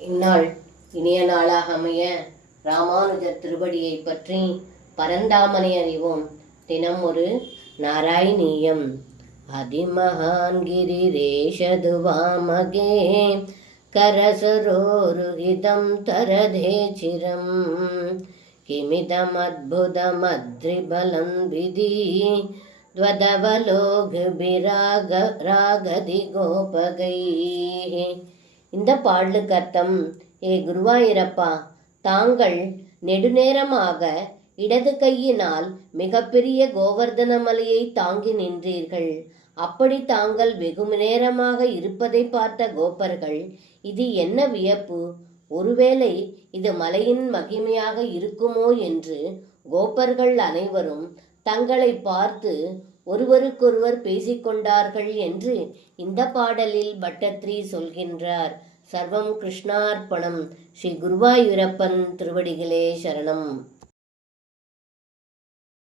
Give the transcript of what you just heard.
இந்நாள் இனிய நாளாக அமைய ராமானுஜர் திருவடியை பற்றி பரந்தாமனை அறிவோம். தினம் ஒரு நாராயணீயம். அதிமகான்கிரிரேஷதுவாமகே கரசரோருஹிதம் தரதே சிரம் கிமிதமத்புதமத்ரிபலம் விதி ராகதி கோபகை. இந்த பாடலுக்கு அர்த்தம்: ஏ குருவாயூரப்பா, தாங்கள் நெடுநேரமாக இடது கையினால் மிகப்பெரிய கோவர்தன மலையை தாங்கி நின்றீர்கள். அப்படி தாங்கள் வெகு நேரமாக இருப்பதை பார்த்த கோபர்கள், இது என்ன வியப்பு, ஒருவேளை இது மலையின் மகிமையாக இருக்குமோ என்று கோபர்கள் அனைவரும் தங்களை பார்த்து ஒருவருக்கொருவர் பேசிக்கொண்டார்கள் என்று இந்த பாடலில் பட்டத்ரி சொல்கின்றார். சர்வம் கிருஷ்ணார்ப்பணம். ஸ்ரீ குருவாயூரப்பன் திருவடிகளே சரணம்.